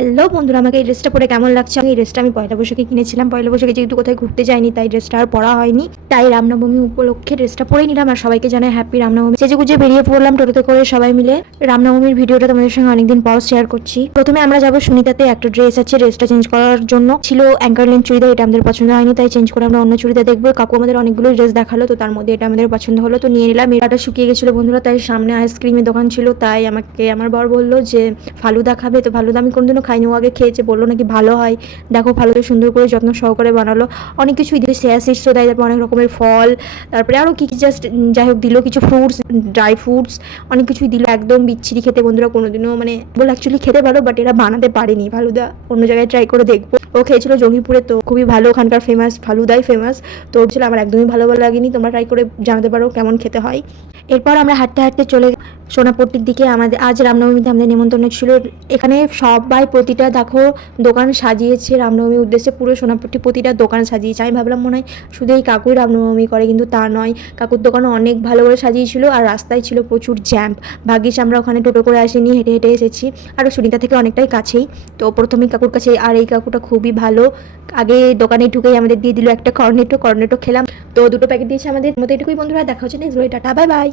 Hello বন্ধুরা, আমাকে এই ড্রেসটা পরে কেমন লাগছে? এই ড্রেসটা আমি পয়লা বৈশাখে কিনেছিলাম। পয়লা বৈশাখে যেহেতু কোথায় ঘুরতে যাইনি, তাই ড্রেসটা আর পরা হয়নি। তাই রামনবমী উপলক্ষে ড্রেসটা পরেই নিলাম আর সবাইকে জানাই হ্যাপি রামনবমী। সেজে গুজে বেরিয়ে পড়লাম টোটোতে করে সবাই মিলে। রামনবমীর ভিডিওটা তোমাদের সঙ্গে অনেকদিন পর শেয়ার করছি। প্রথমে আমরা যাব সুনিতাতে। একটা ড্রেস আছে, ড্রেসটা চেঞ্জ করার জন্য। ছিল অ্যাঙ্কার লেন চুড়িদার, এটা আমাদের পছন্দ হয়নি, তাই চেঞ্জ করে আমরা অন্য চুড়িদার দেখব। কাকু আমাদের অনেকগুলো ড্রেস দেখাল, তো তার মধ্যে এটা আমাদের পছন্দ হলো, তো নিয়ে নিলাম। এটা শুকিয়ে গেছিল বন্ধুরা, তাই সামনে আইসক্রিমের দোকান ছিল, তাই আমাকে আমার বর বলল যে, ফালুদা খাবে, তো ফালুদা আমি কোনোদিনও খাইনি। ও আগে খেয়েছে, বলল নাকি ভালো হয়। দেখো ফালুদা সুন্দর করে যত্ন সহকারে বানালো। অনেক কিছুই দিল শেয়ার সিটসও দেয় তারপর অনেক রকমের ফল, তারপরে আরও কী কী জাস্ট যাই হোক দিল, কিছু ফ্রুটস ড্রাই ফ্রুটস অনেক কিছুই দিল। একদম বিচ্ছিরি খেতে বন্ধুরা কোনোদিনও মানে বলে অ্যাকচুয়ালি খেতে ভালো বাট এরা বানাতে পারেনি। ফালুদা, অন্য জায়গায় ট্রাই করে দেখব। ও খেয়েছিল জঙ্গিপুরে, তো খুবই ভালো, ওখানকার ফেমাস ফালুদাই ফেমাস তো ওর ছিল, আমার একদমই ভালো ভালো লাগেনি। তোমরা ট্রাই করে জানাতে পারো কেমন খেতে হয়। এরপর আমরা হাঁটতে হাঁটতে চলে সোনাপট্টির দিকে আমাদের, আজ রামনবমীতে আমাদের নেমন্তন্ন ছিল। এখানে সবাই প্রতিটা দেখো দোকান সাজিয়েছে রামনবমীর উদ্দেশ্যে, পুরো সোনাপট্টি প্রতিটা দোকান সাজিয়েছে। আমি ভাবলাম মনে হয় শুধু এই কাকুই রামনবমী করে, কিন্তু তা নয়। কাকুর দোকানও অনেক ভালো করে সাজিয়েছিল আর রাস্তায় ছিল প্রচুর জ্যাম্প ভাগ্যিস আমরা ওখানে টোটো করে আসিনি, হেঁটে হেঁটে এসেছি। আর সুনিতা থেকে অনেকটাই কাছেই। তো প্রথমেই কাকুর কাছে, আর এই কাকুটা খুবই ভালো। আগে দোকানে ঢুকেই আমাদের দিয়ে দিল একটা কর্নেটো কর্নেটো খেলাম। তো দুটো প্যাকেট দিয়েছে আমাদের। মতো এটুকুই বন্ধুরা, দেখা হচ্ছে নেক্সট টাটা বাই বাই